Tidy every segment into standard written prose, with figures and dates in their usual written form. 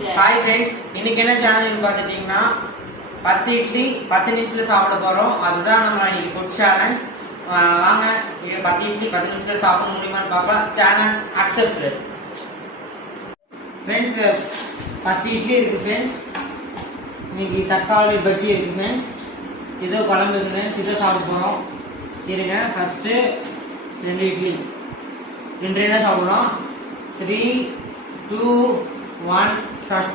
Hi friends, இன்னைக்கு என்ன சேலஞ்சுன்னு பார்த்துட்டிங்கன்னா 10 இட்லி 10 நிமிஷத்துல சாப்பிட போகிறோம். அதுதான் நம்ம இன்னைக்கு ஃபுட் சேலஞ்ச். வாங்க 10 இட்லி 10 நிமிஷத்துல சாப்பிட முடியுமான்னு பார்க்கலாம். Challenge accepted. ஃப்ரெண்ட்ஸ் 10 இட்லி இருக்குது ஃப்ரெண்ட்ஸ். இன்னைக்கு தக்காளி பஜ்ஜி இருக்குது ஃப்ரெண்ட்ஸ். இதோ குழம்பு இருக்குது ஃப்ரெண்ட்ஸ். இதோ சாப்பிட போகிறோம். இருங்க, ஃபஸ்ட்டு 2 இட்லி 2 என்ன சாப்பிட்றோம். 3, 2, 1 starts.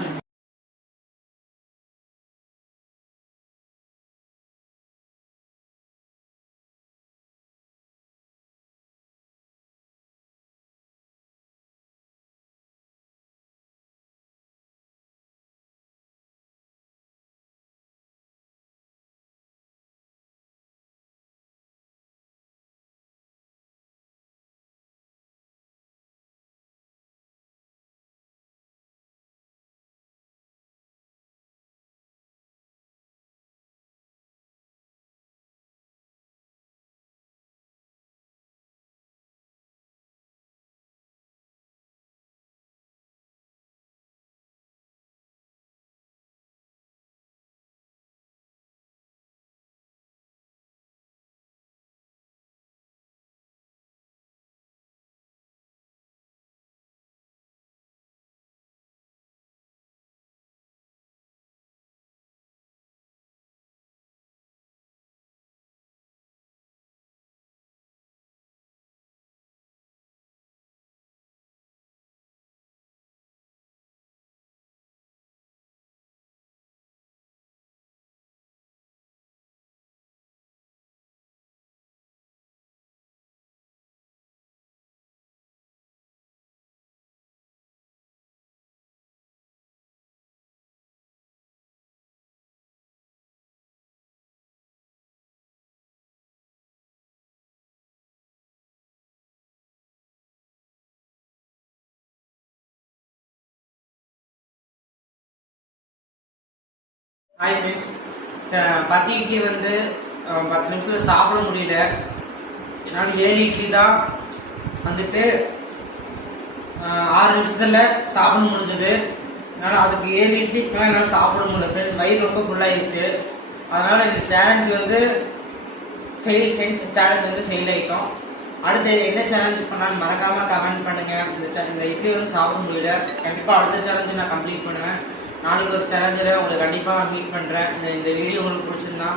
ஹாய் ஃப்ரெண்ட்ஸ், 10 இட்லி வந்து 10 நிமிஷத்தில் சாப்பிட முடியல. என்னால் 7 இட்லி தான் வந்துட்டு 6 நிமிஷத்தில் சாப்பிட முடிஞ்சது. அதனால் அதுக்கு 7 இட்லி என்னால் சாப்பிட முடியல ஃப்ரெண்ட்ஸ். வயிறு ரொம்ப ஃபுல்லாகிடுச்சு. அதனால் இந்த சேலஞ்ச் வந்து ஃபெயில் ஃப்ரெண்ட்ஸ். சேலஞ்ச் வந்து ஃபெயில் ஆகிட்டோம். அடுத்து என்ன சேலஞ்ச் பண்ணான்னு மறக்காமல் கமெண்ட் பண்ணுங்கள். இந்த இட்லி வந்து சாப்பிட முடியல. கண்டிப்பாக அடுத்த சேலஞ்சு நான் கம்ப்ளீட் பண்ணுவேன். நாளைக்கு ஒரு சேலஞ்சில் உங்களை கண்டிப்பாக மீட் பண்ணுறேன். இந்த வீடியோ உங்களுக்கு பிடிச்சிருந்தா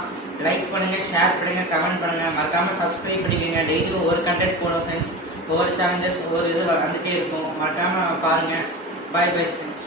லைக் பண்ணுங்கள், ஷேர் பண்ணுங்கள், கமெண்ட் பண்ணுங்கள். மறக்காமல் சப்ஸ்கிரைப் பண்ணிக்கோங்க. டெய்லியும் ஒவ்வொரு கண்டென்ட் போடும் ஃப்ரெண்ட்ஸ். ஒவ்வொரு சேலஞ்சஸ் ஒவ்வொரு இது வந்துகிட்டே இருக்கும். மறக்காமல் பாருங்கள். Bye bye friends.